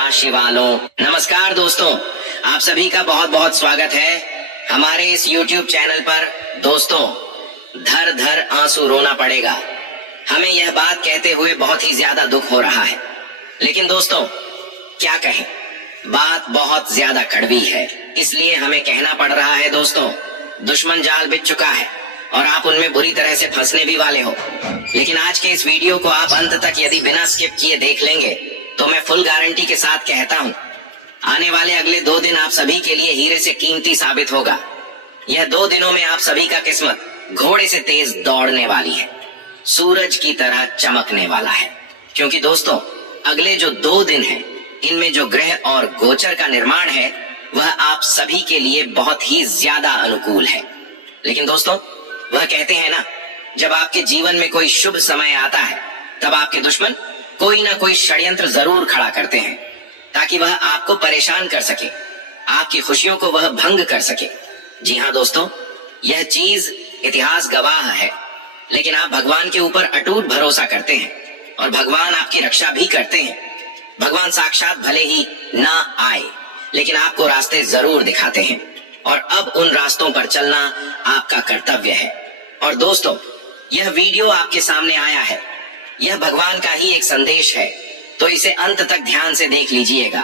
राशि वालों, नमस्कार दोस्तों, आप सभी का बहुत बहुत स्वागत है हमारे इस YouTube चैनल पर। दोस्तों, धर धर आंसू रोना पड़ेगा, हमें यह बात कहते हुए बहुत ही ज्यादा दुख हो रहा है। लेकिन दोस्तों क्या कहें, बात बहुत ज्यादा कड़वी है, इसलिए हमें कहना पड़ रहा है। दोस्तों, दुश्मन जाल बिछ चुका है और आप उनमें बुरी तरह से फंसने भी वाले हो। लेकिन आज के इस वीडियो को आप अंत तक यदि बिना स्किप किए देख लेंगे तो मैं फुल गारंटी के साथ कहता हूँ, आने वाले अगले 2 दिन आप सभी के लिए हीरे से कीमती साबित होगा। यह 2 दिनों में आप सभी का किस्मत घोड़े से तेज दौड़ने वाली है, सूरज की तरह चमकने वाला है। क्योंकि दोस्तों, अगले जो 2 दिन हैं, इनमें जो ग्रह और गोचर का निर्माण है वह आप सभी के लिए बहुत ही ज्यादा अनुकूल है। लेकिन दोस्तों, वह कहते हैं ना, जब आपके जीवन में कोई शुभ समय आता है तब आपके दुश्मन कोई ना कोई षड्यंत्र जरूर खड़ा करते हैं ताकि वह आपको परेशान कर सके, आपकी खुशियों को वह भंग कर सके। जी हाँ दोस्तों, यह चीज इतिहास गवाह है। लेकिन आप भगवान के ऊपर अटूट भरोसा करते हैं और भगवान आपकी रक्षा भी करते हैं। भगवान साक्षात भले ही ना आए, लेकिन आपको रास्ते जरूर दिखाते हैं और अब उन रास्तों पर चलना आपका कर्तव्य है। और दोस्तों, यह वीडियो आपके सामने आया है, यह भगवान का ही एक संदेश है, तो इसे अंत तक ध्यान से देख लीजिएगा।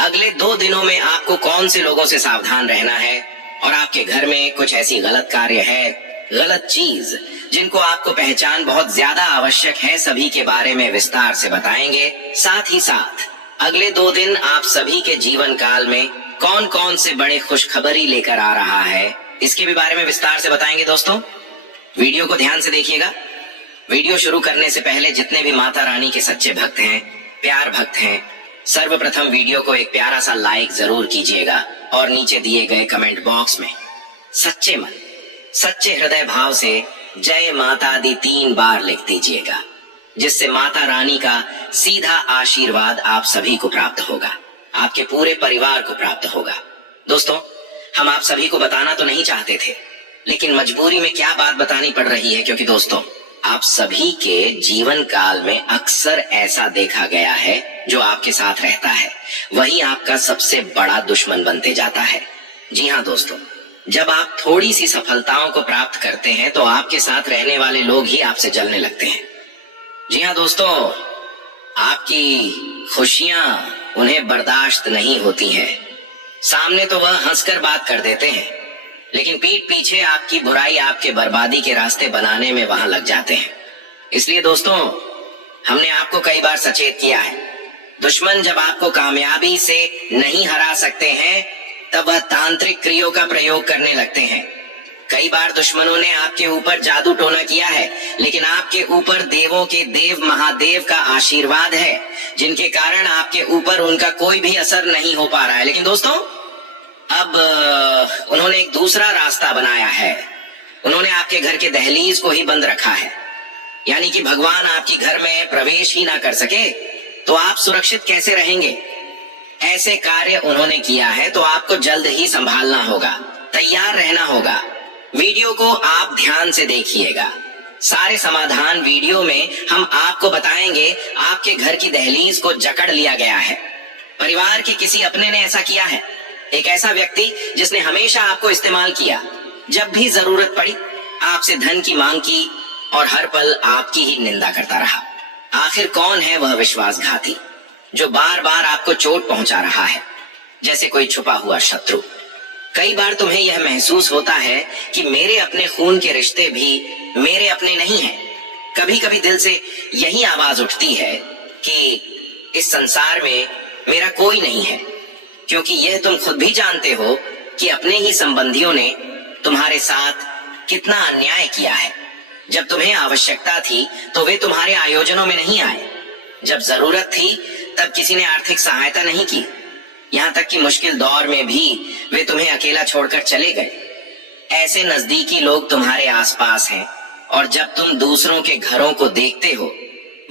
अगले 2 दिनों में आपको कौन से लोगों से सावधान रहना है और आपके घर में कुछ ऐसी गलत कार्य है, गलत चीज जिनको आपको पहचान बहुत ज्यादा आवश्यक है, सभी के बारे में विस्तार से बताएंगे। साथ ही साथ अगले 2 दिन आप सभी के जीवन काल में कौन कौन से बड़े खुशखबरी लेकर आ रहा है, इसके भी बारे में विस्तार से बताएंगे। दोस्तों, वीडियो को ध्यान से देखिएगा। वीडियो शुरू करने से पहले जितने भी माता रानी के सच्चे भक्त हैं, प्यार भक्त हैं, सर्वप्रथम वीडियो को एक प्यारा सा लाइक जरूर कीजिएगा और नीचे दिए गए कमेंट बॉक्स में सच्चे मन, सच्चे हृदय भाव से जय माता दी 3 बार लिख दीजिएगा, जिससे माता रानी का सीधा आशीर्वाद आप सभी को प्राप्त होगा, आपके पूरे परिवार को प्राप्त होगा। दोस्तों, हम आप सभी को बताना तो नहीं चाहते थे, लेकिन मजबूरी में क्या बात बतानी पड़ रही है। क्योंकि दोस्तों, आप सभी के जीवन काल में अक्सर ऐसा देखा गया है, जो आपके साथ रहता है वही आपका सबसे बड़ा दुश्मन बनते जाता है। जी हाँ दोस्तों, जब आप थोड़ी सी सफलताओं को प्राप्त करते हैं तो आपके साथ रहने वाले लोग ही आपसे जलने लगते हैं। जी हाँ दोस्तों, आपकी खुशियां उन्हें बर्दाश्त नहीं होती हैं। सामने तो वह हंसकर बात कर देते हैं, लेकिन पीठ पीछे आपकी बुराई, आपके बर्बादी के रास्ते बनाने में वहां लग जाते हैं। इसलिए दोस्तों, हमने आपको कई बार सचेत किया है, दुश्मन जब आपको कामयाबी से नहीं हरा सकते हैं तब वह तांत्रिक क्रियों का प्रयोग करने लगते हैं। कई बार दुश्मनों ने आपके ऊपर जादू टोना किया है, लेकिन आपके ऊपर देवों के देव महादेव का आशीर्वाद है, जिनके कारण आपके ऊपर उनका कोई भी असर नहीं हो पा रहा है। लेकिन दोस्तों, अब उन्होंने एक दूसरा रास्ता बनाया है। उन्होंने आपके घर के दहलीज को ही बंद रखा है, यानी कि भगवान आपके घर में प्रवेश ही ना कर सके तो आप सुरक्षित कैसे रहेंगे। ऐसे कार्य उन्होंने किया है, तो आपको जल्द ही संभालना होगा, तैयार रहना होगा। वीडियो को आप ध्यान से देखिएगा, सारे समाधान वीडियो में हम आपको बताएंगे। आपके घर की दहलीज को जकड़ लिया गया है, परिवार के किसी अपने ने ऐसा किया है, एक ऐसा व्यक्ति जिसने हमेशा आपको इस्तेमाल किया, जब भी जरूरत पड़ी आपसे धन की मांग की और हर पल आपकी ही निंदा करता रहा। आखिर कौन है वह विश्वासघाती जो बार बार आपको चोट पहुंचा रहा है, जैसे कोई छुपा हुआ शत्रु। कई बार तुम्हें यह महसूस होता है कि मेरे अपने खून के रिश्ते भी मेरे अपने नहीं हैं। कभी कभी दिल से यही आवाज उठती है कि इस संसार में मेरा कोई नहीं है, क्योंकि यह तुम खुद भी जानते हो कि अपने ही संबंधियों ने तुम्हारे साथ कितना अन्याय किया है। जब तुम्हें आवश्यकता थी तो वे तुम्हारे आयोजनों में नहीं आए, जब जरूरत थी तब किसी ने आर्थिक सहायता नहीं की, यहाँ तक कि मुश्किल दौर में भी वे तुम्हें अकेला छोड़कर चले गए। ऐसे नजदीकी लोग तुम्हारे आसपास हैं, और जब तुम दूसरों के घरों को देखते हो,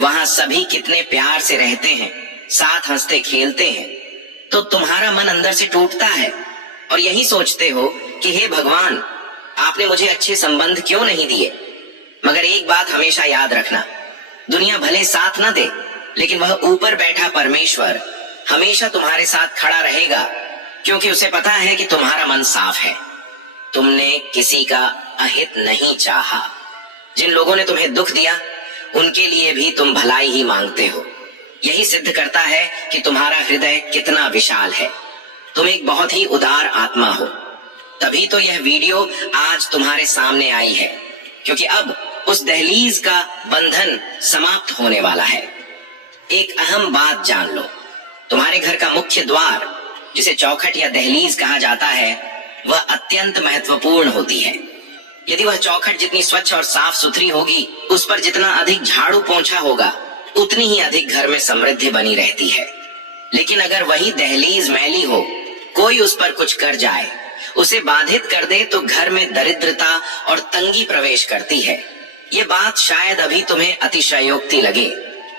वहां सभी कितने प्यार से रहते हैं, साथ हंसते खेलते हैं, तो तुम्हारा मन अंदर से टूटता है और यही सोचते हो कि हे भगवान, आपने मुझे अच्छे संबंध क्यों नहीं दिए। मगर एक बात हमेशा याद रखना, दुनिया भले साथ न दे, लेकिन वह ऊपर बैठा परमेश्वर हमेशा तुम्हारे साथ खड़ा रहेगा, क्योंकि उसे पता है कि तुम्हारा मन साफ है। तुमने किसी का अहित नहीं चाहा। जिन लोगों ने तुम्हें दुख दिया उनके लिए भी तुम भलाई ही मांगते हो। यही सिद्ध करता है कि तुम्हारा हृदय कितना विशाल है। तुम एक बहुत ही उदार आत्मा हो। तभी तो यह वीडियो आज तुम्हारे सामने आई है, क्योंकि अब उस दहलीज का बंधन समाप्त होने वाला है। एक अहम बात जान लो, तुम्हारे घर का मुख्य द्वार, जिसे चौखट या दहलीज कहा जाता है, वह अत्यंत महत्वपूर्ण होती है। यदि वह चौखट जितनी स्वच्छ और साफ सुथरी होगी, उस पर जितना अधिक झाड़ू पोंछा होगा, उतनी ही अधिक घर में समृद्धि बनी रहती है। लेकिन अगर वही दहलीज मैली हो, कोई उस पर कुछ कर जाए, उसे बाधित कर दे, तो घर में दरिद्रता और तंगी प्रवेश करती है। ये बात शायद अभी तुम्हें अतिशयोक्ति लगे,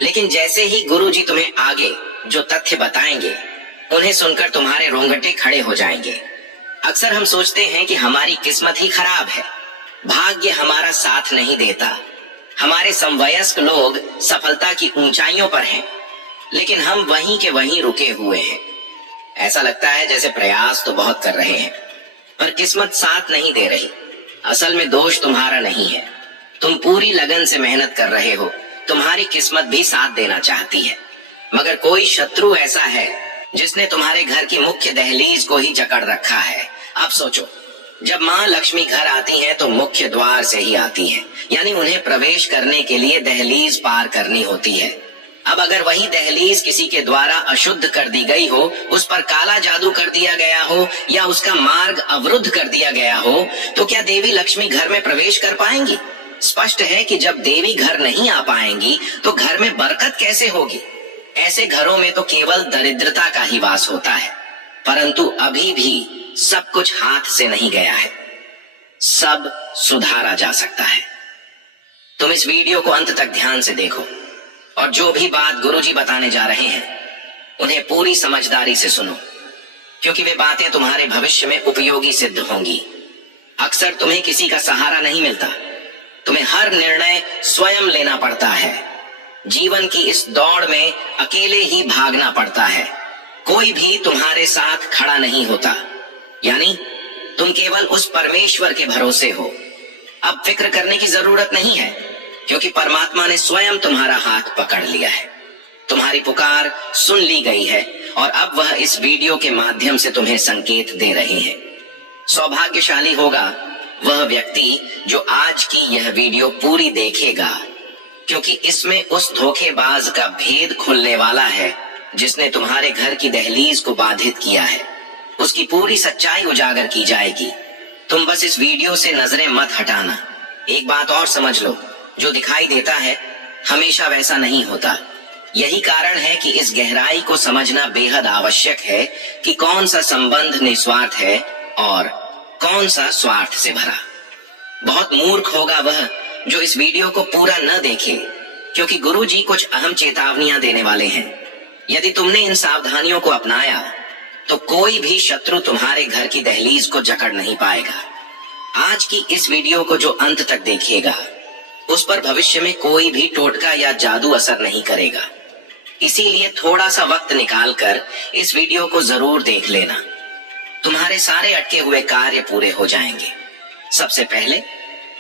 लेकिन जैसे ही गुरुजी तुम्हें आगे जो तथ्य बताएंगे, उन्हें सुनकर तुम्हारे रोंगटे खड़े हो जाएंगे। अक्सर हम सोचते हैं कि हमारी किस्मत ही खराब है, भाग्य हमारा साथ नहीं देता, हमारे समवयस्क लोग सफलता की ऊंचाइयों पर हैं, लेकिन हम वहीं के वहीं रुके हुए हैं। ऐसा लगता है जैसे प्रयास तो बहुत कर रहे हैं, पर किस्मत साथ नहीं दे रही। असल में दोष तुम्हारा नहीं है, तुम पूरी लगन से मेहनत कर रहे हो, तुम्हारी किस्मत भी साथ देना चाहती है, मगर कोई शत्रु ऐसा है जिसने तुम्हारे घर की मुख्य दहलीज को ही जकड़ रखा है। अब सोचो, जब माँ लक्ष्मी घर आती हैं तो मुख्य द्वार से ही आती हैं, यानी उन्हें प्रवेश करने के लिए दहलीज पार करनी होती है। अब अगर वही दहलीज किसी के द्वारा अशुद्ध कर दी गई हो, उस पर काला जादू कर दिया गया हो या उसका मार्ग अवरुद्ध कर दिया गया हो, तो क्या देवी लक्ष्मी घर में प्रवेश कर पाएंगी? स्पष्ट है कि जब देवी घर नहीं आ पाएंगी तो घर में बरकत कैसे होगी? ऐसे घरों में तो केवल दरिद्रता का ही वास होता है। परंतु अभी भी सब कुछ हाथ से नहीं गया है, सब सुधारा जा सकता है। तुम इस वीडियो को अंत तक ध्यान से देखो और जो भी बात गुरुजी बताने जा रहे हैं उन्हें पूरी समझदारी से सुनो, क्योंकि वे बातें तुम्हारे भविष्य में उपयोगी सिद्ध होंगी। अक्सर तुम्हें किसी का सहारा नहीं मिलता, तुम्हें हर निर्णय स्वयं लेना पड़ता है। जीवन की इस दौड़ में अकेले ही भागना पड़ता है, कोई भी तुम्हारे साथ खड़ा नहीं होता, यानी तुम केवल उस परमेश्वर के भरोसे हो। अब फिक्र करने की जरूरत नहीं है, क्योंकि परमात्मा ने स्वयं तुम्हारा हाथ पकड़ लिया है। तुम्हारी पुकार सुन ली गई है और अब वह इस वीडियो के माध्यम से तुम्हें संकेत दे रहे हैं। सौभाग्यशाली होगा वह व्यक्ति जो आज की यह वीडियो पूरी देखेगा, क्योंकि इसमें उस धोखेबाज का भेद खुलने वाला है जिसने तुम्हारे घर की दहलीज को बाधित किया है। उसकी पूरी सच्चाई उजागर की जाएगी। तुम बस इस वीडियो से नजरें मत हटाना। एक बात और समझ लो, जो दिखाई देता है हमेशा वैसा नहीं होता। यही कारण है कि इस गहराई को समझना बेहद आवश्यक है कि कौन सा संबंध निस्वार्थ है और कौन सा स्वार्थ से भरा। बहुत मूर्ख होगा वह जो इस वीडियो को पूरा न देखे, क्योंकि गुरुजी कुछ अहम चेतावनियां देने वाले हैं। यदि तुमने इन सावधानियों को अपनाया तो कोई भी शत्रु तुम्हारे घर की दहलीज को जकड़ नहीं पाएगा। आज की इस वीडियो को जो अंत तक देखेगा उस पर भविष्य में कोई भी टोटका या जादू असर नहीं करेगा। इसीलिए थोड़ा सा वक्त निकालकर इस वीडियो को जरूर देख लेना, तुम्हारे सारे अटके हुए कार्य पूरे हो जाएंगे। सबसे पहले,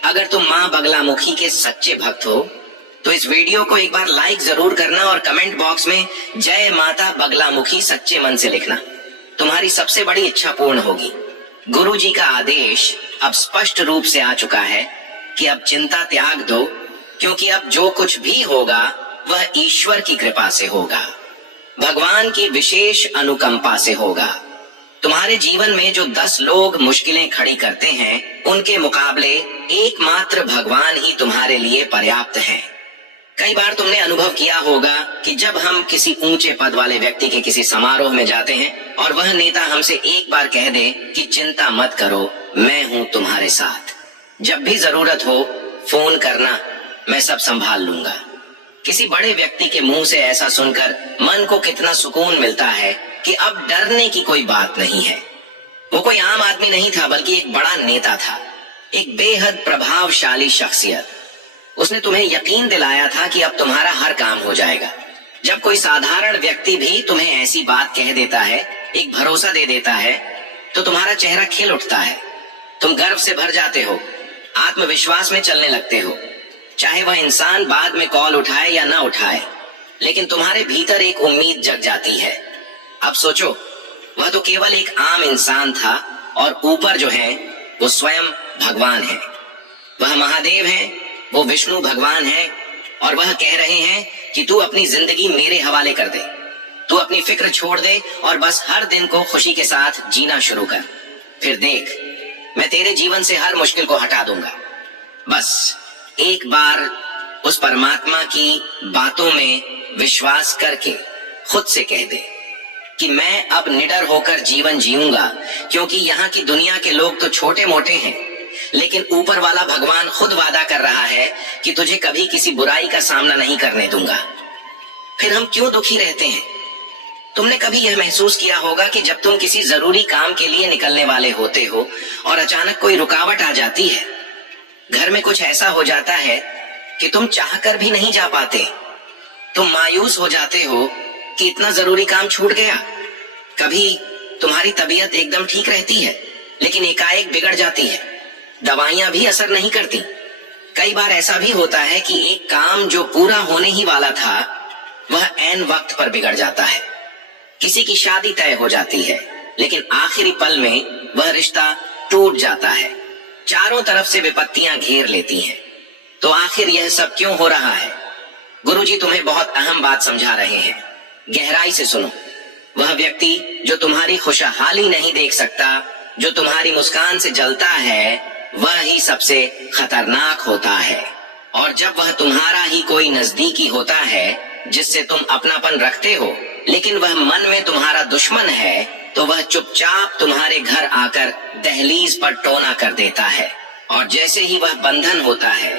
अगर तुम माँ बगलामुखी के सच्चे भक्त हो तो इस वीडियो को एक बार लाइक जरूर करना और कमेंट बॉक्स में जय माता बगलामुखी सच्चे मन से लिखना। तुम्हारी सबसे बड़ी इच्छा पूर्ण होगी। गुरुजी का आदेश अब स्पष्ट रूप से आ चुका है कि अब चिंता त्याग दो, क्योंकि अब जो कुछ भी होगा वह ईश्वर की कृपा से होगा, भगवान की विशेष अनुकंपा से होगा। तुम्हारे जीवन में जो 10 लोग मुश्किलें खड़ी करते हैं, उनके मुकाबले एकमात्र भगवान ही तुम्हारे लिए पर्याप्त हैं। कई बार तुमने अनुभव किया होगा कि जब हम किसी ऊंचे पद वाले व्यक्ति के किसी समारोह में जाते हैं और वह नेता हमसे एक बार कह दे कि चिंता मत करो, मैं हूं तुम्हारे साथ, जब भी जरूरत हो फोन करना, मैं सब संभाल लूंगा। किसी बड़े व्यक्ति के मुंह से ऐसा सुनकर मन को कितना सुकून मिलता है कि अब डरने की कोई बात नहीं है। वो कोई आम आदमी नहीं था, बल्कि एक बड़ा नेता था, एक बेहद प्रभावशाली शख्सियत। उसने तुम्हें यकीन दिलाया था कि अब तुम्हारा हर काम हो जाएगा। जब कोई साधारण व्यक्ति भी तुम्हें ऐसी बात कह देता है, एक भरोसा दे देता है, तो तुम्हारा चेहरा खिल उठता है। तुम गर्व से भर जाते हो, आत्मविश्वास में चलने लगते हो। चाहे वह इंसान बाद में कॉल उठाए या ना उठाए, लेकिन तुम्हारे भीतर एक उम्मीद जग जाती है। अब सोचो, वह तो केवल एक आम इंसान था और ऊपर जो है वो स्वयं भगवान है। वह महादेव हैं, वो विष्णु भगवान हैं, और वह कह रहे हैं कि तू अपनी जिंदगी मेरे हवाले कर दे, तू अपनी फिक्र छोड़ दे और बस हर दिन को खुशी के साथ जीना शुरू कर। फिर देख, मैं तेरे जीवन से हर मुश्किल को हटा दूंगा। बस एक बार उस परमात्मा की बातों में विश्वास करके खुद से कह दे कि मैं अब निडर होकर जीवन जीऊंगा, क्योंकि यहाँ की दुनिया के लोग तो छोटे मोटे हैं, लेकिन ऊपर वाला भगवान खुद वादा कर रहा है कि तुझे कभी किसी बुराई का सामना नहीं करने दूंगा। फिर हम क्यों दुखी रहते हैं? तुमने कभी यह महसूस किया होगा कि जब तुम किसी जरूरी काम के लिए निकलने वाले होते हो और अचानक कोई रुकावट आ जाती है, घर में कुछ ऐसा हो जाता है कि तुम चाहकर भी नहीं जा पाते। तुम मायूस हो जाते हो कि इतना जरूरी काम छूट गया। कभी तुम्हारी तबीयत एकदम ठीक रहती है, लेकिन एकाएक बिगड़ जाती है। दवाइयां भी असर नहीं करती। कई बार ऐसा भी होता है कि एक काम जो पूरा होने ही वाला था, वह ऐन वक्त पर बिगड़ जाता है। किसी की शादी तय हो जाती है, लेकिन आखिरी पल में वह रिश्ता टूट जाता है। चारों तरफ से विपत्तियां घेर लेती हैं। तो आखिर यह सब क्यों हो रहा है? गुरुजी तुम्हें बहुत अहम बात समझा रहे हैं। गहराई से सुनो। वह व्यक्ति जो तुम्हारी खुशहाली नहीं देख सकता, जो तुम्हारी मुस्कान से जलता है, वह ही सबसे खतरनाक होता है। और जब वह तुम्हारा ही कोई नजदीकी होता है जिससे तुम अपनापन रखते हो, लेकिन वह मन में तुम्हारा दुश्मन है, तो वह चुपचाप तुम्हारे घर आकर दहलीज पर टोना कर देता है। और जैसे ही वह बंधन होता है,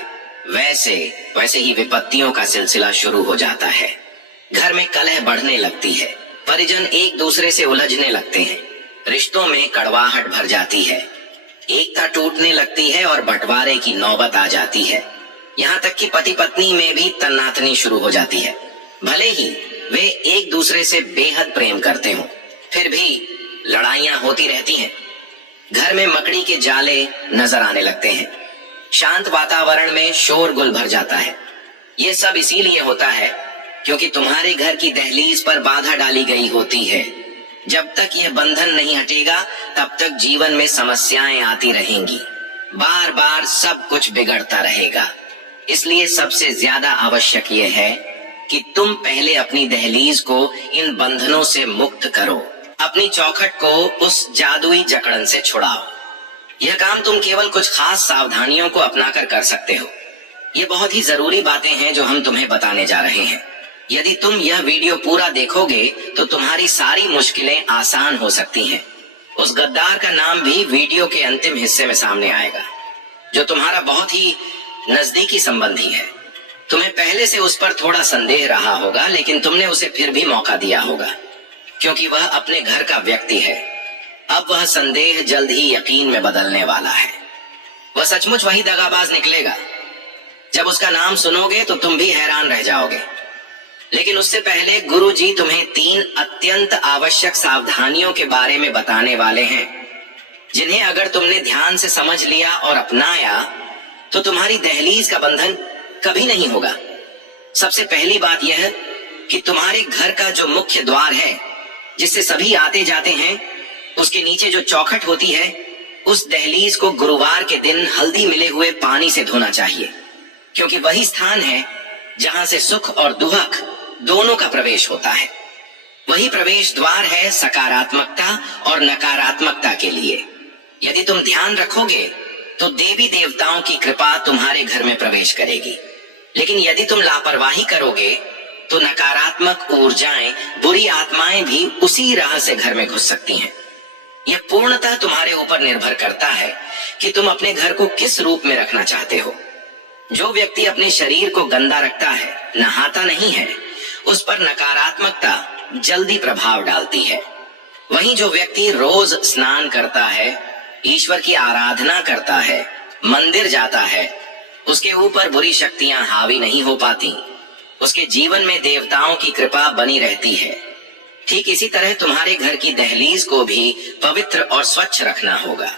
वैसे ही विपत्तियों का सिलसिला शुरू हो जाता है। घर में कलह बढ़ने लगती है, परिजन एक दूसरे से उलझने लगते हैं, रिश्तों में कड़वाहट भर जाती है, एकता टूटने लगती है और बंटवारे की नौबत आ जाती है। यहाँ तक कि पति पत्नी में भी तन्नातनी शुरू हो जाती है। भले ही वे एक दूसरे से बेहद प्रेम करते हों, फिर भी लड़ाइयां होती रहती हैं। घर में मकड़ी के जाले नजर आने लगते हैं। शांत वातावरण में शोरगुल भर जाता है। ये सब इसीलिए होता है क्योंकि तुम्हारे घर की दहलीज पर बाधा डाली गई होती है। जब तक यह बंधन नहीं हटेगा, तब तक जीवन में समस्याएं आती रहेंगी। बार बार सब कुछ बिगड़ता रहेगा। इसलिए सबसे ज्यादा आवश्यक यह है कि तुम पहले अपनी दहलीज को इन बंधनों से मुक्त करो। अपनी चौखट को उस जादुई जकड़न से छुड़ाओ। यह काम तुम केवल कुछ खास सावधानियों को अपनाकर कर सकते हो। ये बहुत ही जरूरी बातें हैं जो हम तुम्हें बताने जा रहे हैं। यदि तुम यह वीडियो पूरा देखोगे तो तुम्हारी सारी मुश्किलें आसान हो सकती हैं। उस गद्दार का नाम भी वीडियो के अंतिम हिस्से में सामने आएगा, जो तुम्हारा बहुत ही नजदीकी संबंधी है। तुम्हें पहले से उस पर थोड़ा संदेह रहा होगा, लेकिन तुमने उसे फिर भी मौका दिया होगा, क्योंकि वह अपने घर का व्यक्ति है। अब वह संदेह जल्द ही यकीन में बदलने वाला है। वह सचमुच वही दगाबाज निकलेगा। जब उसका नाम सुनोगे तो तुम भी हैरान रह जाओगे। लेकिन उससे पहले गुरुजी तुम्हें 3 अत्यंत आवश्यक सावधानियों के बारे में बताने वाले हैं, जिन्हें अगर तुमने ध्यान से समझ लिया और अपनाया तो तुम्हारी दहलीज का बंधन कभी नहीं होगा। सबसे पहली बात यह कि तुम्हारे घर का जो मुख्य द्वार है, जिससे सभी आते जाते हैं, उसके नीचे जो चौखट होती है, उस दहलीज को गुरुवार के दिन हल्दी मिले हुए पानी से धोना चाहिए, क्योंकि वही स्थान है जहां से सुख और दुख दोनों का प्रवेश होता है। वही प्रवेश द्वार है सकारात्मकता और नकारात्मकता के लिए। यदि तुम ध्यान रखोगे तो देवी देवताओं की कृपा तुम्हारे घर में प्रवेश करेगी। लेकिन यदि तुम लापरवाही करोगे तो नकारात्मक ऊर्जाएं, बुरी आत्माएं भी उसी राह से घर में घुस सकती हैं। यह पूर्णतः तुम्हारे ऊपर निर्भर करता है कि तुम अपने घर को किस रूप में रखना चाहते हो। जो व्यक्ति अपने शरीर को गंदा रखता है, नहाता नहीं है, उस पर नकारात्मकता जल्दी प्रभाव डालती है। वहीं जो व्यक्ति रोज स्नान करता है, ईश्वर की आराधना करता है, मंदिर जाता है, उसके ऊपर बुरी शक्तियां हावी नहीं हो पाती। उसके जीवन में देवताओं की कृपा बनी रहती है। ठीक इसी तरह तुम्हारे घर की दहलीज को भी पवित्र और स्वच्छ रखना होगा।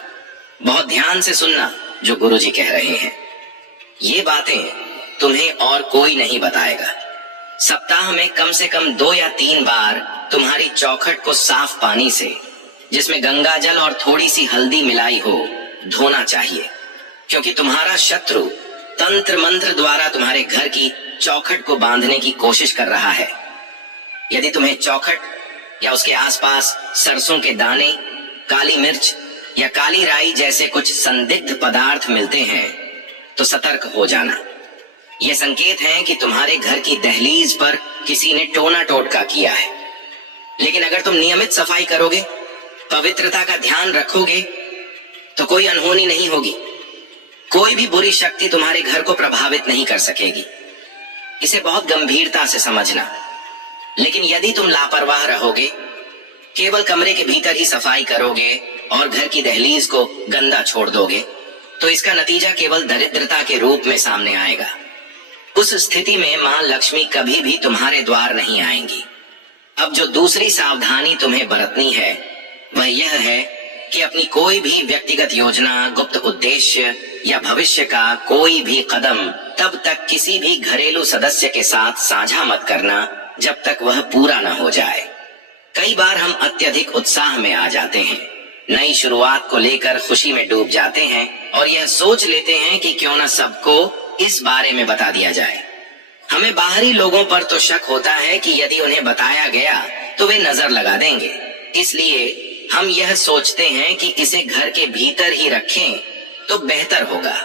बहुत ध्यान से सुनना जो गुरुजी कह रहे हैं। ये बातें तुम्हें और कोई नहीं बताएगा। सप्ताह में कम से कम 2 या 3 बार तुम्हारी चौखट को साफ पानी से, जिसमें गंगा जल और थोड़ी सी हल्दी मिलाई हो, धोना चाहिए, क्योंकि तुम्हारा शत्रु तंत्र मंत्र द्वारा तुम्हारे घर की चौखट को बांधने की कोशिश कर रहा है। यदि तुम्हें चौखट या उसके आसपास सरसों के दाने, काली मिर्च या काली राई जैसे कुछ संदिग्ध पदार्थ मिलते हैं तो सतर्क हो जाना। यह संकेत है कि तुम्हारे घर की दहलीज पर किसी ने टोना टोटका किया है। लेकिन अगर तुम नियमित सफाई करोगे, पवित्रता का ध्यान रखोगे, तो कोई अनहोनी नहीं होगी। कोई भी बुरी शक्ति तुम्हारे घर को प्रभावित नहीं कर सकेगी। इसे बहुत गंभीरता से समझना। लेकिन यदि तुम लापरवाह रहोगे, केवल कमरे के भीतर ही सफाई करोगे और घर की दहलीज को गंदा छोड़ दोगे, तो इसका नतीजा केवल दरिद्रता के रूप में सामने आएगा। उस स्थिति में मां लक्ष्मी कभी भी तुम्हारे द्वार नहीं आएंगी। अब जो दूसरी सावधानी तुम्हें बरतनी है वह यह है कि अपनी कोई भी व्यक्तिगत योजना, गुप्त उद्देश्य या भविष्य का कोई भी कदम तब तक किसी भी घरेलू सदस्य के साथ साझा मत करना जब तक वह पूरा न हो जाए। कई बार हम अत्यधिक उत्साह में आ जाते हैं, नई शुरुआत को लेकर खुशी में डूब जाते हैं और यह सोच लेते हैं कि क्यों न सबको इस बारे में बता दिया जाए। हमें बाहरी लोगों पर तो शक होता है कि यदि उन्हें बताया गया तो वे नजर लगा देंगे, इसलिए हम यह सोचते हैं कि इसे घर के भीतर ही रखें तो बेहतर होगा।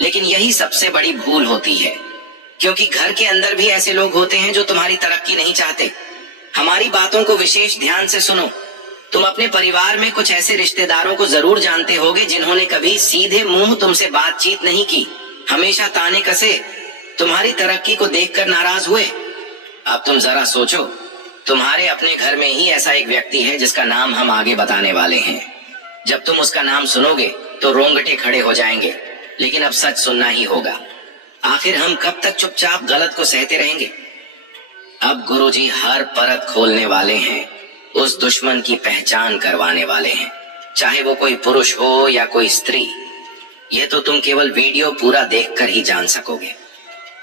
लेकिन यही सबसे बड़ी भूल होती है, क्योंकि घर के अंदर भी ऐसे लोग होते हैं जो तुम्हारी तरक्की नहीं चाहते। हमारी बातों को विशेष ध्यान से सुनो। तुम अपने परिवार में कुछ ऐसे रिश्तेदारों को जरूर जानते होगे जिन्होंने कभी सीधे मुंह तुमसे बातचीत नहीं की, हमेशा ताने कसे, तुम्हारी तरक्की को देखकर नाराज हुए। अब तुम जरा सोचो, तुम्हारे अपने घर में ही ऐसा एक व्यक्ति है जिसका नाम हम आगे बताने वाले हैं। जब तुम उसका नाम सुनोगे तो रोंगटे खड़े हो जाएंगे, लेकिन अब सच सुनना ही होगा। आखिर हम कब तक चुपचाप गलत को सहते रहेंगे? अब गुरुजी हर परत खोलने वाले हैं, उस दुश्मन की पहचान करवाने वाले हैं, चाहे वो कोई पुरुष हो या कोई स्त्री। ये तो तुम केवल वीडियो पूरा देखकर ही जान सकोगे।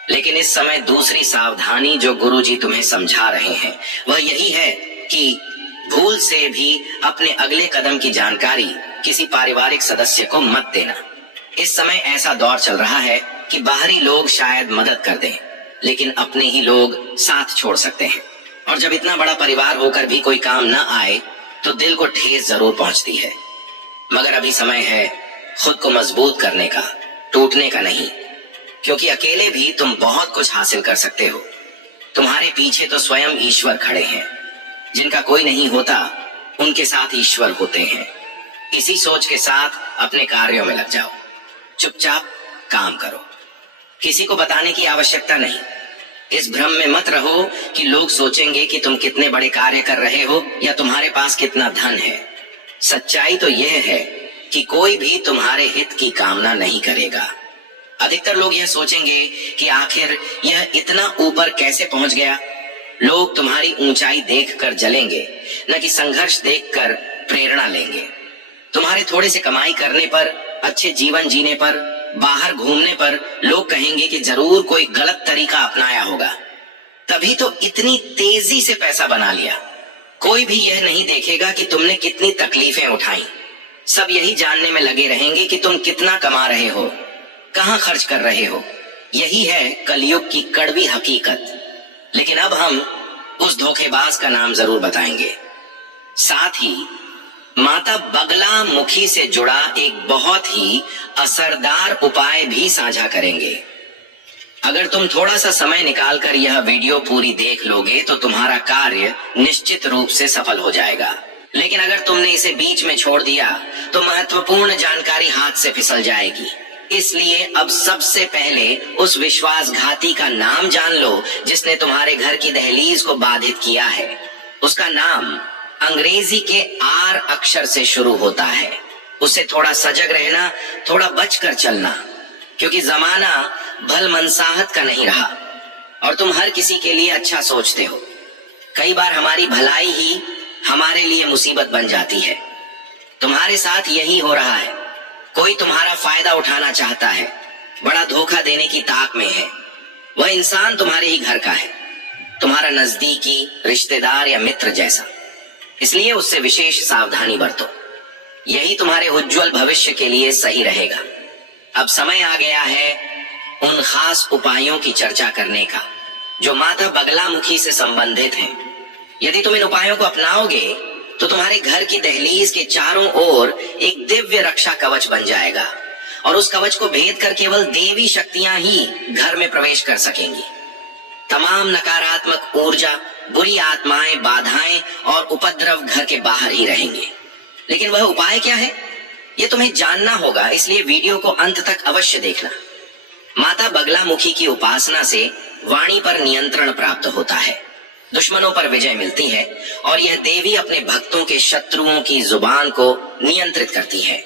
लेकिन इस समय दूसरी सावधानी जो गुरुजी तुम्हें समझा रहे हैं वह यही है कि भूल से भी अपने अगले कदम की जानकारी किसी पारिवारिक सदस्य को मत देना। इस समय ऐसा दौर चल रहा है कि बाहरी लोग शायद मदद कर दें, लेकिन अपने ही लोग साथ छोड़ सकते हैं। और जब इतना बड़ा परिवार होकर भी कोई काम न आए तो दिल को ठेस जरूर पहुंचती है। मगर अभी समय है खुद को मजबूत करने का, टूटने का नहीं, क्योंकि अकेले भी तुम बहुत कुछ हासिल कर सकते हो। तुम्हारे पीछे तो स्वयं ईश्वर खड़े हैं। जिनका कोई नहीं होता उनके साथ ईश्वर होते हैं। इसी सोच के साथ अपने कार्यों में लग जाओ, चुपचाप काम करो, किसी को बताने की आवश्यकता नहीं। इस भ्रम में मत रहो कि लोग सोचेंगे कि तुम कितने बड़े कार्य कर रहे हो या तुम्हारे पास कितना धन है। सच्चाई तो यह है कि कोई भी तुम्हारे हित की कामना नहीं करेगा। अधिकतर लोग यह सोचेंगे कि आखिर यह इतना ऊपर कैसे पहुंच गया। लोग तुम्हारी ऊंचाई देखकर जलेंगे, न कि संघर्ष देखकर प्रेरणा लेंगे। तुम्हारे थोड़े से कमाई करने पर, अच्छे जीवन जीने पर, बाहर घूमने पर लोग कहेंगे कि जरूर कोई गलत तरीका अपनाया होगा, तभी तो इतनी तेजी से पैसा बना लिया। कोई भी यह नहीं देखेगा कि तुमने कितनी तकलीफें उठाई। सब यही जानने में लगे रहेंगे कि तुम कितना कमा रहे हो, कहां खर्च कर रहे हो। यही है कलयुग की कड़वी हकीकत। लेकिन अब हम उस धोखेबाज का नाम जरूर बताएंगे। साथ ही माता बगला मुखी से जुड़ा एक बहुत ही असरदार उपाय भी साझा करेंगे। अगर तुम थोड़ा सा समय निकालकर यह वीडियो पूरी देख लोगे तो तुम्हारा कार्य निश्चित रूप से सफल हो जाएगा। लेकिन अगर तुमने इसे बीच में छोड़ दिया तो महत्वपूर्ण जानकारी हाथ से फिसल जाएगी। इसलिए अब सबसे पहले उस विश्वासघाती का नाम जान लो जिसने तुम्हारे घर की दहलीज को बाधित किया है। उसका नाम अंग्रेजी के आर अक्षर से शुरू होता है। उससे थोड़ा सजग रहना, थोड़ा बचकर चलना, क्योंकि जमाना भल मनसाहत का नहीं रहा। और तुम हर किसी के लिए अच्छा सोचते हो। कई बार हमारी भलाई ही हमारे लिए मुसीबत बन जाती है। तुम्हारे साथ यही हो रहा है। कोई तुम्हारा फायदा उठाना चाहता है, बड़ा धोखा देने की ताक में है। वह इंसान तुम्हारे ही घर का है, तुम्हारा नजदीकी रिश्तेदार या मित्र जैसा। इसलिए उससे विशेष सावधानी बरतो। यही तुम्हारे उज्जवल भविष्य के लिए सही रहेगा। अब समय आ गया है उन खास उपायों की चर्चा करने का जो माता बगलामुखी से संबंधित हैं। यदि तुम इन उपायों को अपनाओगे तो तुम्हारे घर की दहलीज के चारों ओर एक दिव्य रक्षा कवच बन जाएगा और उस कवच को भेद कर केवल देवी शक्तियां ही घर में प्रवेश कर सकेंगी। तमाम नकारात्मक ऊर्जा, बुरी आत्माएं, बाधाएं और उपद्रव घर के बाहर ही रहेंगे। लेकिन वह उपाय क्या है, यह तुम्हें जानना होगा, इसलिए वीडियो को अंत तक अवश्य देखना। माता बगलामुखी की उपासना से वाणी पर नियंत्रण प्राप्त होता है, दुश्मनों पर विजय मिलती है और यह देवी अपने भक्तों के शत्रुओं की जुबान को नियंत्रित करती है।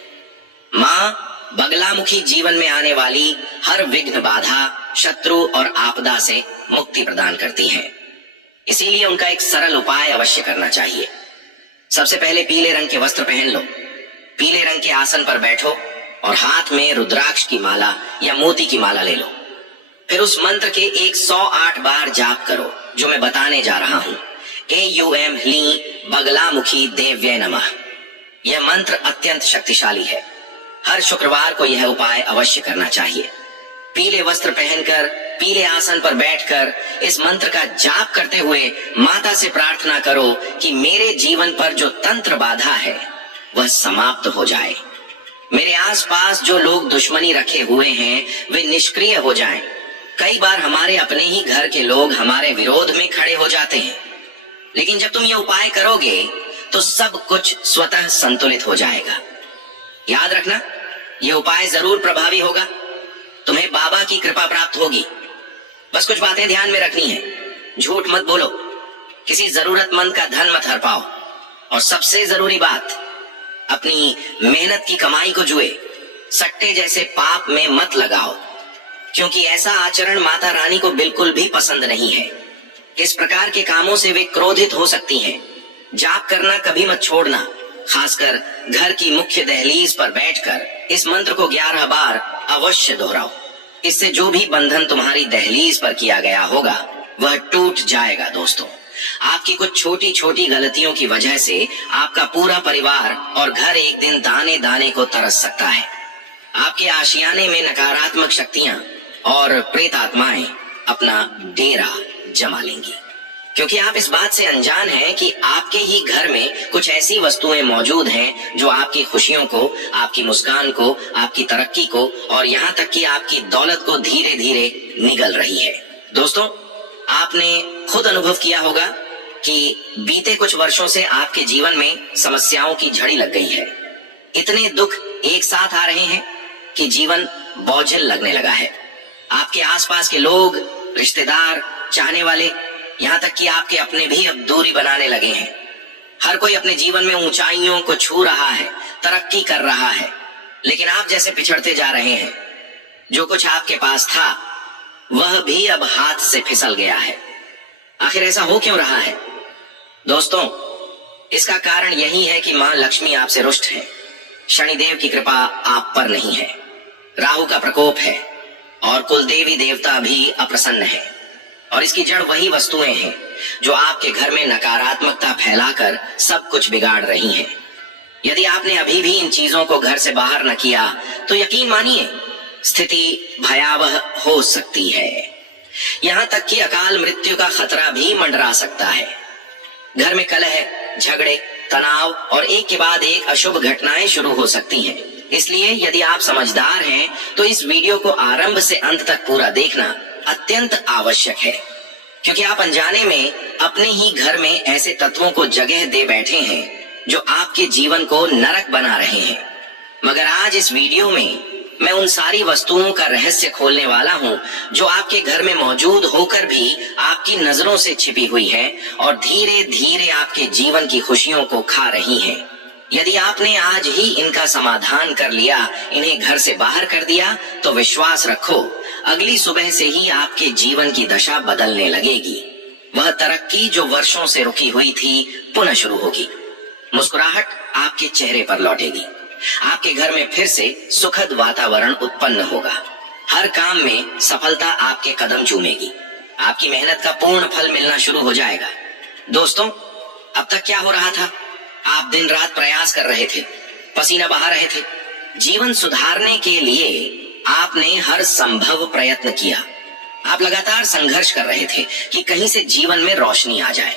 माँ बगलामुखी जीवन में आने वाली हर विघ्न, बाधा, शत्रु और आपदा से मुक्ति प्रदान करती हैं। इसीलिए उनका एक सरल उपाय अवश्य करना चाहिए। सबसे पहले पीले रंग के वस्त्र पहन लो, पीले रंग के आसन पर बैठो और हाथ में रुद्राक्ष की माला या मोती की माला ले लो। फिर उस मंत्र के 108 बार जाप करो जो मैं बताने जा रहा हूँ। AUM ह्लीं बगलामुखी देव्ये नमः। यह मंत्र अत्यंत शक्तिशाली है। हर शुक्रवार को यह उपाय अवश्य करना चाहिए। पीले वस्त्र पहनकर पीले आसन पर बैठकर इस मंत्र का जाप करते हुए माता से प्रार्थना करो कि मेरे जीवन पर जो तंत्र बाधा है वह समाप्त हो जाए। मेरे आसपास जो लोग दुश्मनी रखे हुए हैं वे निष्क्रिय हो जाएं। कई बार हमारे अपने ही घर के लोग हमारे विरोध में खड़े हो जाते हैं, लेकिन जब तुम ये उपाय करोगे तो सब कुछ स्वतः संतुलित हो जाएगा। याद रखना, यह उपाय जरूर प्रभावी होगा। तुम्हें बाबा की कृपा प्राप्त होगी। बस कुछ बातें ध्यान में रखनी है। झूठ मत बोलो, किसी जरूरतमंद का धन मत हड़पाओ और सबसे जरूरी बात, अपनी मेहनत की कमाई को जुए, सट्टे जैसे पाप में मत लगाओ, क्योंकि ऐसा आचरण माता रानी को बिल्कुल भी पसंद नहीं है। इस प्रकार के कामों से वे क्रोधित हो सकती हैं। जाप करना कभी मत छोड़ना, खासकर घर की मुख्य दहलीज पर बैठकर इस मंत्र को 11 बार अवश्य दोहराओ। इससे जो भी बंधन तुम्हारी दहलीज पर किया गया होगा वह टूट जाएगा। दोस्तों, आपकी कुछ छोटी छोटी गलतियों की वजह से आपका पूरा परिवार और घर एक दिन दाने दाने को तरस सकता है। आपके आशियाने में नकारात्मक शक्तियां और प्रेत आत्माएं अपना डेरा जमा लेंगी, क्योंकि आप इस बात से अनजान हैं कि आपके ही घर में कुछ ऐसी वस्तुएं मौजूद हैं जो आपकी खुशियों को, आपकी मुस्कान को, आपकी तरक्की को और यहाँ तक कि आपकी दौलत को धीरे धीरे निगल रही है। दोस्तों, आपने खुद अनुभव किया होगा कि बीते कुछ वर्षों से आपके जीवन में समस्याओं की झड़ी लग गई है। इतने दुख एक साथ आ रहे हैं कि जीवन बोझिल लगने लगा है। आपके आसपास के लोग, रिश्तेदार, चाहने वाले, यहाँ तक कि आपके अपने भी अब दूरी बनाने लगे हैं। हर कोई अपने जीवन में ऊंचाइयों को छू रहा है, तरक्की कर रहा है, लेकिन आप जैसे पिछड़ते जा रहे हैं। जो कुछ आपके पास था वह भी अब हाथ से फिसल गया है। आखिर ऐसा हो क्यों रहा है? दोस्तों, इसका कारण यही है कि मां लक्ष्मी आपसे रुष्ट है। शनिदेव की कृपा आप पर नहीं है, राहु का प्रकोप है और कुलदेवी देवता भी अप्रसन्न है। और इसकी जड़ वही वस्तुएं हैं जो आपके घर में नकारात्मकता फैलाकर सब कुछ बिगाड़ रही हैं। यदि आपने अभी भी इन चीजों को घर से बाहर न किया तो यकीन मानिए स्थिति भयावह हो सकती है। यहाँ तक कि अकाल मृत्यु का खतरा भी मंडरा सकता है। घर में कलह, झगड़े, तनाव और एक के बाद एक अशुभ घटनाएं शुरू हो सकती हैं। इसलिए यदि आप समझदार हैं तो इस वीडियो को आरंभ से अंत तक पूरा देखना अत्यंत आवश्यक है, क्योंकि आप अनजाने में अपने ही घर में ऐसे तत्वों को जगह दे बैठे हैं जो आपके जीवन को नरक बना रहे हैं। मगर आज इस वीडियो में मैं उन सारी वस्तुओं का रहस्य खोलने वाला हूँ जो आपके घर में मौजूद होकर भी आपकी नजरों से छिपी हुई है और धीरे धीरे आपके जीवन की खुशियों को खा रही हैं। यदि आपने आज ही इनका समाधान कर लिया, इन्हें घर से बाहर कर दिया, तो विश्वास रखो अगली सुबह से ही आपके जीवन की दशा बदलने लगेगी। वह तरक्की जो वर्षों से रुकी हुई थी पुनः शुरू होगी। मुस्कुराहट आपके चेहरे पर लौटेगी। आपके घर में फिर से सुखद वातावरण उत्पन्न होगा। हर काम में सफलता आपके कदम चूमेगी। आपकी मेहनत का पूर्ण फल मिलना शुरू हो जाएगा। दोस्तों, अब तक क्या हो रहा था? आप दिन रात प्रयास कर रहे थे, पसीना बहा रहे थे। जीवन सुधारने के लिए आपने हर संभव प्रयत्न किया। आप लगातार संघर्ष कर रहे थे कि कहीं से जीवन में रोशनी आ जाए।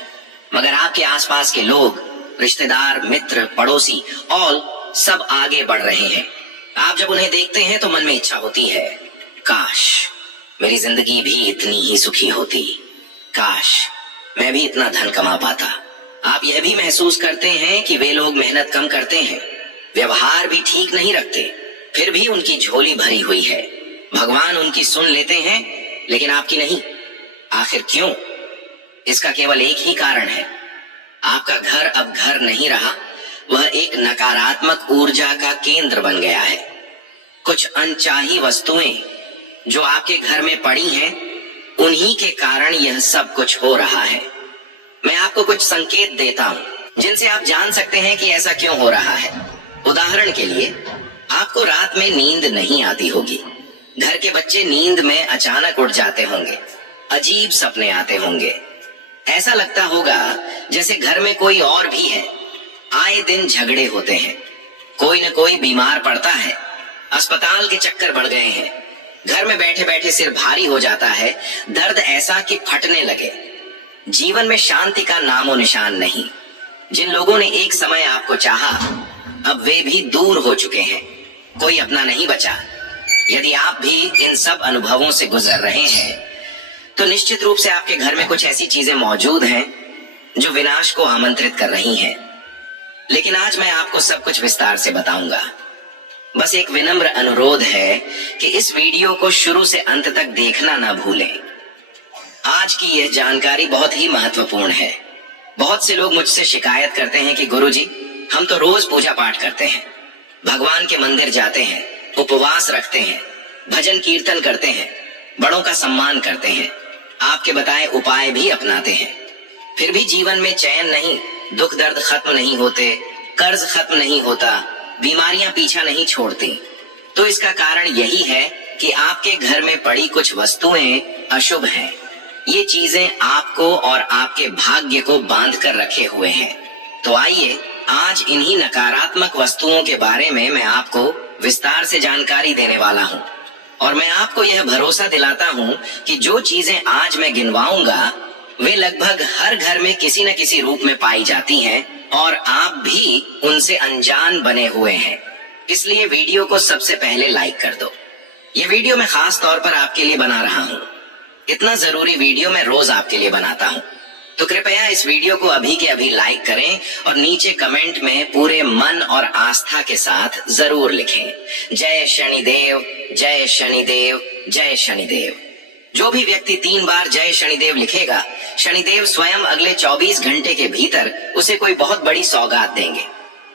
मगर आपके आसपास के लोग, रिश्तेदार, मित्र, पड़ोसी और सब आगे बढ़ रहे हैं। आप जब उन्हें देखते हैं तो मन में इच्छा होती है, काश मेरी जिंदगी भी इतनी ही सुखी होती, काश मैं भी इतना धन कमा पाता। आप यह भी महसूस करते हैं कि वे लोग मेहनत कम करते हैं, व्यवहार भी ठीक नहीं रखते, फिर भी उनकी झोली भरी हुई है। भगवान उनकी सुन लेते हैं लेकिन आपकी नहीं। आखिर क्यों? इसका केवल एक ही कारण है, आपका घर अब घर नहीं रहा, वह एक नकारात्मक ऊर्जा का केंद्र बन गया है। कुछ अनचाही वस्तुएं जो आपके घर में पड़ी हैं, उन्हीं के कारण यह सब कुछ हो रहा है। मैं आपको कुछ संकेत देता हूं जिनसे आप जान सकते हैं कि ऐसा क्यों हो रहा है। उदाहरण के लिए, आपको रात में नींद नहीं आती होगी। घर के बच्चे नींद में अचानक उठ जाते होंगे, अजीब सपने आते होंगे। ऐसा लगता होगा जैसे घर में कोई और भी है। आए दिन झगड़े होते हैं, कोई न कोई बीमार पड़ता है, अस्पताल के चक्कर बढ़ गए हैं। घर में बैठे बैठे सिर भारी हो जाता है, दर्द ऐसा कि फटने लगे। जीवन में शांति का नामो निशान नहीं। जिन लोगों ने एक समय आपको चाहा, अब वे भी दूर हो चुके हैं, कोई अपना नहीं बचा। यदि आप भी इन सब अनुभवों से गुजर रहे हैं तो निश्चित रूप से आपके घर में कुछ ऐसी चीजें मौजूद हैं जो विनाश को आमंत्रित कर रही हैं। लेकिन आज मैं आपको सब कुछ विस्तार से बताऊंगा। बस एक विनम्र अनुरोध है कि इस वीडियो को शुरू से अंत तक देखना ना भूलें। आज की यह जानकारी बहुत ही महत्वपूर्ण है। बहुत से लोग मुझसे शिकायत करते हैं कि गुरुजी, हम तो रोज पूजा पाठ करते हैं, भगवान के मंदिर जाते हैं, उपवास रखते हैं, भजन कीर्तन करते हैं, बड़ों का सम्मान करते हैं, आपके बताए उपाय भी अपनाते हैं, फिर भी जीवन में चैन नहीं, दुख दर्द खत्म नहीं होते, कर्ज खत्म नहीं होता, बीमारियां पीछा नहीं छोड़ती। तो इसका कारण यही है कि आपके घर में पड़ी कुछ वस्तुएं अशुभ हैं। ये चीजें आपको और आपके भाग्य को बांध कर रखे हुए हैं। तो आइए आज इन्हीं नकारात्मक वस्तुओं के बारे में मैं आपको विस्तार से जानकारी देने वाला हूँ। और मैं आपको यह भरोसा दिलाता हूँ कि जो चीजें आज मैं गिनवाऊंगा वे लगभग हर घर में किसी न किसी रूप में पाई जाती हैं और आप भी उनसे अनजान बने हुए हैं। इसलिए वीडियो को सबसे पहले लाइक कर दो। ये वीडियो मैं खास तौर पर आपके लिए बना रहा हूँ। इतना जरूरी वीडियो मैं रोज आपके लिए बनाता हूँ। तो कृपया इस वीडियो को अभी के अभी लाइक करें और नीचे कमेंट में पूरे मन और आस्था के साथ जरूर लिखें, जय शनिदेव, जय शनिदेव, जय शनिदेव। जो भी व्यक्ति 3 बार जय शनिदेव लिखेगा, शनिदेव स्वयं अगले 24 घंटे के भीतर उसे कोई बहुत बड़ी सौगात देंगे।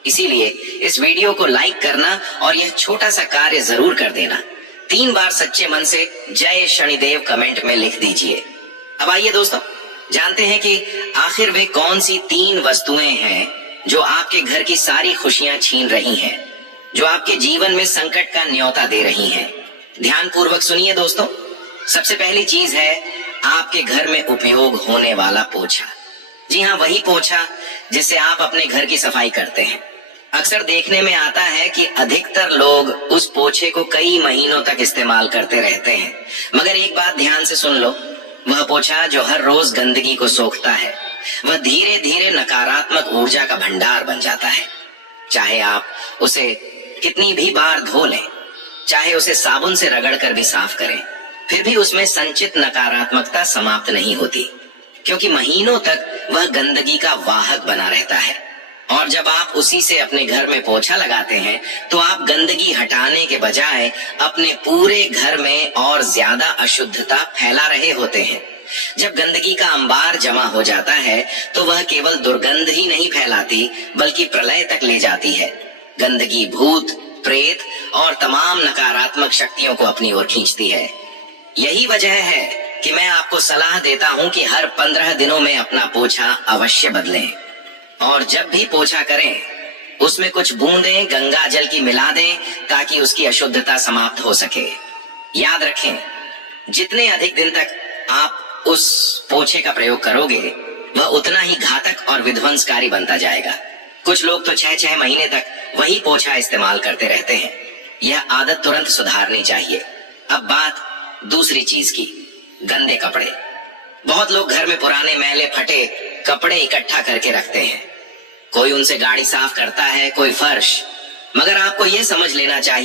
इसीलिए इस वीडियो को लाइक करना और यह छोटा सा कार्य जरूर कर देना। 3 बार सच्चे मन से जय शनिदेव कमेंट में लिख दीजिए। अब आइए दोस्तों, जानते हैं कि आखिर वे कौन सी 3 वस्तुएं हैं जो आपके घर की सारी खुशियां छीन रही हैं, जो आपके जीवन में संकट का न्योता दे रही हैं। ध्यान पूर्वक सुनिए दोस्तों। सबसे पहली चीज है आपके घर में उपयोग होने वाला पोछा। जी हाँ, वही पोछा जिससे आप अपने घर की सफाई करते हैं। अक्सर देखने में आता है कि अधिकतर लोग उस पोछे को कई महीनों तक इस्तेमाल करते रहते हैं। मगर एक बात ध्यान से सुन लो, वह पोछा जो हर रोज गंदगी को सोखता है, वह धीरे धीरे नकारात्मक ऊर्जा का भंडार बन जाता है। चाहे आप उसे कितनी भी बार धो लें, चाहे उसे साबुन से रगड़ कर भी साफ करें, फिर भी उसमें संचित नकारात्मकता समाप्त नहीं होती, क्योंकि महीनों तक वह गंदगी का वाहक बना रहता है। और जब आप उसी से अपने घर में पोछा लगाते हैं तो आप गंदगी हटाने के बजाय अपने पूरे घर में और ज्यादा अशुद्धता फैला रहे होते हैं। जब गंदगी का अंबार जमा हो जाता है तो वह केवल दुर्गंध ही नहीं फैलाती बल्कि प्रलय तक ले जाती है। गंदगी भूत, प्रेत और तमाम नकारात्मक शक्तियों को अपनी ओर खींचती है। यही वजह है कि मैं आपको सलाह देता हूं कि हर 15 दिनों में अपना पोछा अवश्य बदलें और जब भी पोछा करें उसमें कुछ बूंदें गंगा जल की मिला दें ताकि उसकी अशुद्धता समाप्त हो सके। याद रखें, जितने अधिक दिन तक आप उस पोछे का प्रयोग करोगे वह उतना ही घातक और विध्वंसकारी बनता जाएगा। कुछ लोग तो 6-6 महीने तक वही पोछा इस्तेमाल करते रहते हैं। यह आदत तुरंत सुधारनी चाहिए। अब बात दूसरी चीज की, गंदे कपड़े। बहुत लोग घर में पुराने मैले फटे कपड़े इकट्ठा करके रखते हैं। कोई उनसे गाड़ी साफ करता है, कोई फर्श, मगर आपको यह समझ लेना चाहिए